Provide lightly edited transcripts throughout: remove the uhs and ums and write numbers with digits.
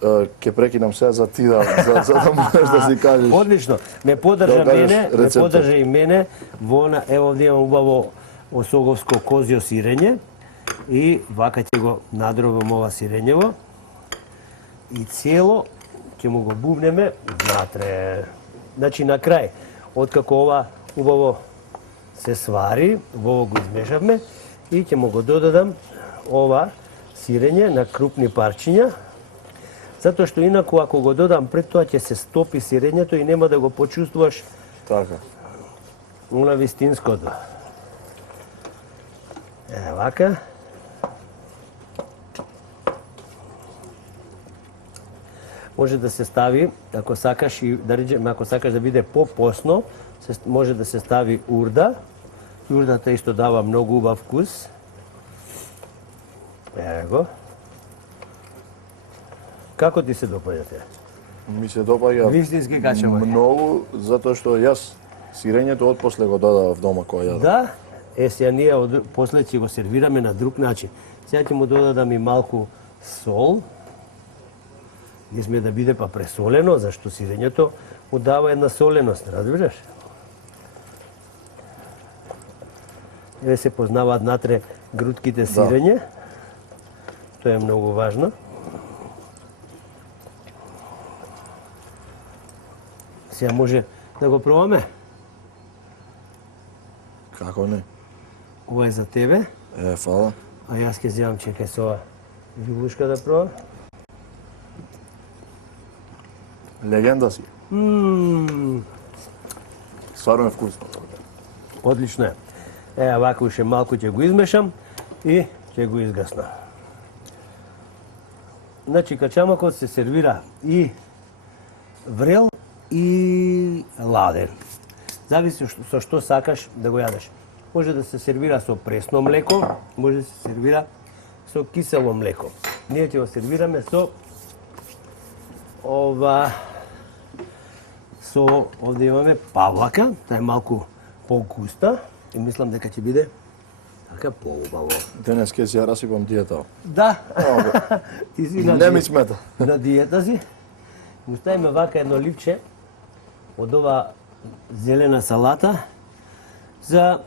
ќе прекинам сега за ти да можеш да си кажеш. Одлично. Ме подржа и мене во ево овде имам убаво осоговско козјо сирење и вака ќе го надробам ова сирењево и цело ќе му го бувнеме внатре. Значи на крај, откако ова убаво се свари, во го измешавме и ќе му го додадам ова сирење на крупни парчиња, затоа што инаку ако го додам пред тоа ќе се стопи сирењето и нема да го почувствуваш така. Она вистинското. Вака. Може да се стави, ако сакаш и да речеме, ако сакаш да биде попосно, може да се стави урда. Урдата исто дава многу убав вкус. Ево. Како ти се допаѓа те? Ми се допаѓа вистински качама. Многу, затоа што јас сирењето отпосле го додавав дома кој јадам. Да? Сега ние после ќе го сервираме на друг начин. Сега ќе му додадам и малку сол. Не сме да биде па пресолено, зашто сирењето му дава една соленост, разбираш? Еве се познаваат натре грутките сирење. Да. Тоа е многу важно. Сега може да го пробаме? Како не? Ова е за тебе. Фала. А јас ќе земам чекај со ова љубушка да пробам. Легенда си. Стварно е вкусно. Одлично е. Вака уште малку ќе го измешам и ќе го изгаснам. Значи, качамакот се сервира и врел и ладен. Зависи со што сакаш да го јадеш. Може да се сервира со пресно млеко, може да се сервира со кисело млеко. Ние ќе го сервираме со овде имаме павлака, таа е малку по-густа и мислам дека ќе биде така поубаво. Денес ќе си ја расипам диета. Да. Ти си не ми смета. На диета си. Му ставиме вака едно липче од ова зелена салата за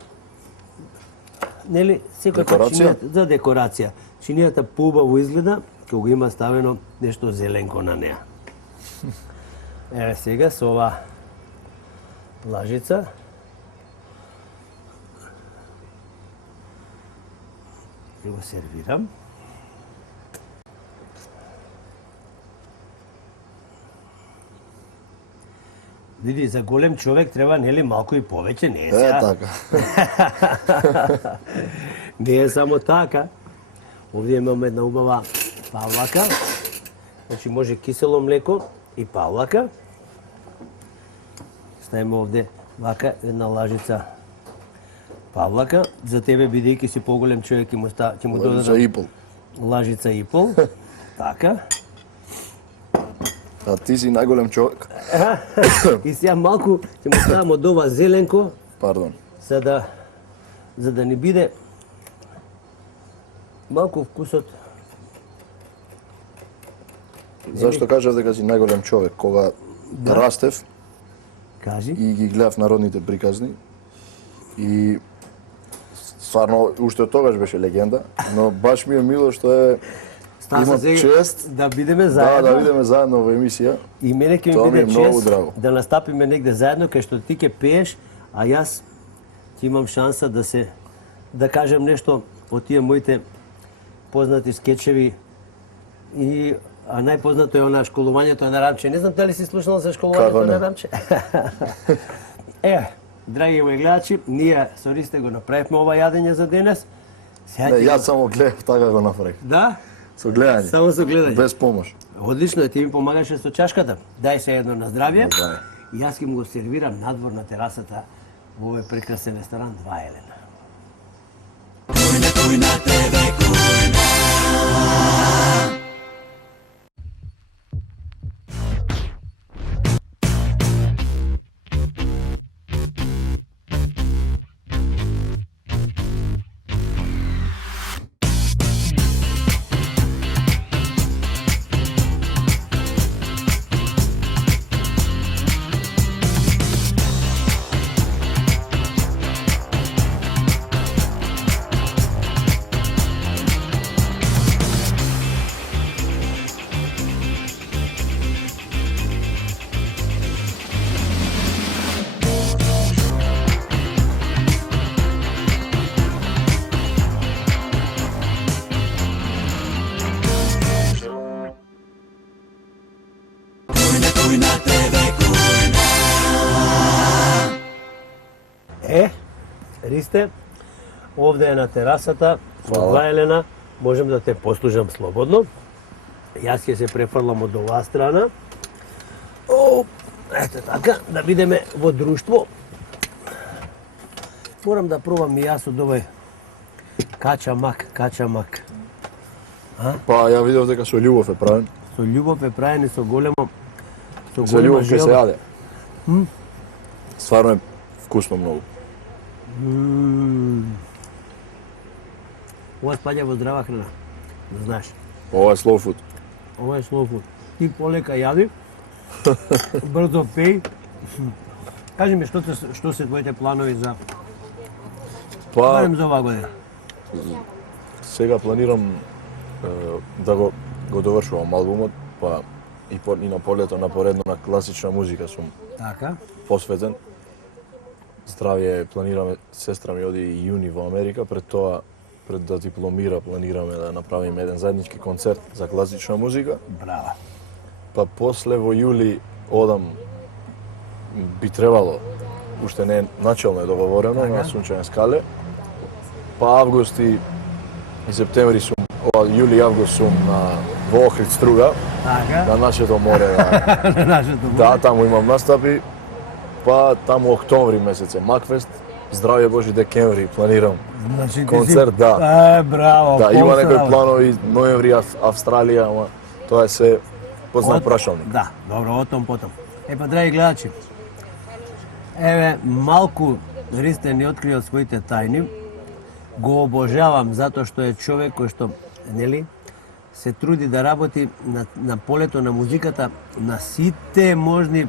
нели секој декорација? За декорација. Чинијата поубаво изгледа кога го има ставено нешто зеленко на неа. Еве сега со ова лажица ќе го сервирам. Види, за голем човек треба нели малку и повеќе, не е сега. Така. Не е само така. Овде имаме една убава павлака. Значи може кисело млеко и павлака. Ставиме овде вака една лажица павлака. За тебе, бидејќи си поголем човек, ќе му додадам лажица и пол. Така. А ти си најголем човек. И сега малку ќе му ставам од ова зеленко. Пардон. За да ни биде малку вкусот. Зашто кажав дека си најголем човек? Кога растев, кажи, и ги гледав народните приказни и стварно уште од тогаш беше легенда, но баш ми е мило што е имам чест да бидеме заедно. Да бидеме заедно во емисија. И мене ќе ми биде чест да настапиме негде заедно кај што ти ќе пееш, а јас ќе имам шанса да кажем нешто од тие моите познати скечеви и најпознато е она школувањето на Рамче. Не знам дали си слушнал за школувањето на Рамче. Драги мои гледачи, ние со Ристе го направивме ова јадење за денес. Јас само гледав, така го направив. Да? Со гледање. Само со гледање. Без помош. Одлично, ти ми помагаше со чашката. Дај се едно на здравје. И јас ќе му го сервирам надвор на терасата во овој прекрасен ресторант 2 Елена. Кујна, тебе, кујна. Ристе. Овде е на терасата, во Елена, можем да те послужам слободно. Јас ќе се префрлам од оваа страна. Ете така, да бидеме во друштво. Морам да пробам и јас од овој качамак. Па ја видов дека со љубов е правен. Со љубов е правен и со големо... За љубов ќе се јаде. Стварно е вкусно многу. Ова спаѓа во здрава храна, да знаеш. Ова е slow food. Ова е slow food. Ти полека јади, брзо пеј. Кажи ми, што се твоите планови за... Па, барем за оваа година? сега планирам да го довршувам албумот, па и на полето напоредно на класична музика сум Така. посветен. Здравје, планираме, сестра ми оди и јуни во Америка, пред да дипломира, планираме да направиме еден заеднички концерт за класична музика. Браво. Па после во јули одам, би требало, уште не начално е договорено, на Сунчане скале. Па август и септември сум, јули и август сум во Охрид Струга, на нашето море. На нашето море. Да, таму имам настапи. Па таму октомври месец е Макфест. Здравје Божи, декември планирам Значи, концерт, да. Браво. Да, има некои планови, ноември Австралија, ама тоа е се познат прашалник. Да, добро, отом потом. Па, драги гледачи, еве, малку Ристе ни открија своите тајни. Го обожавам затоа што е човек кој што, нели, се труди да работи на полето на музиката, на сите можни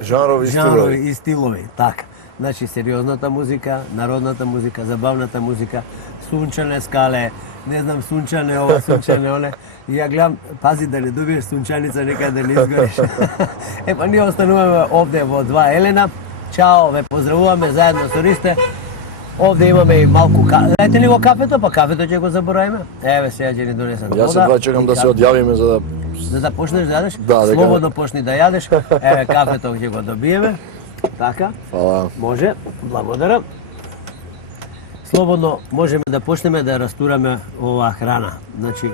Жанрови и стилови. Така. Значи, сериозната музика, народната музика, забавната музика, Сунчане скале, не знам, сунчане ова, сунчане оне. И ја гледам, пази да не добиеш сунчаница, некаде да не изгориш. Па ние остануваме овде во 2 Елена. Чао, ве поздравуваме заедно со Ристе. Овде имаме и малку кафе. Дајте ни го кафето, па кафето ќе го заборавиме. Еве, сега ќе ни донесат вода. Јас едва чекам да се одјавиме за да... Да почнеш да јадеш? Да, дека... Слободно почни да јадеш. Еве, кафето ќе го добиеме. Така. Фала. Може. Благодарам. Слободно можеме да почнеме да растураме оваа храна. Значи,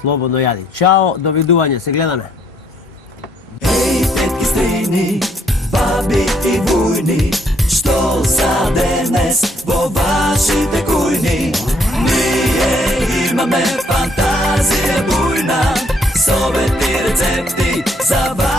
слободно јади. Чао, довидување, се гледаме. Ей, тетки стрини, баби и вујни, што заде днес во вашите кујни? Ние имаме фантазија бујна, совети рецепти за вас.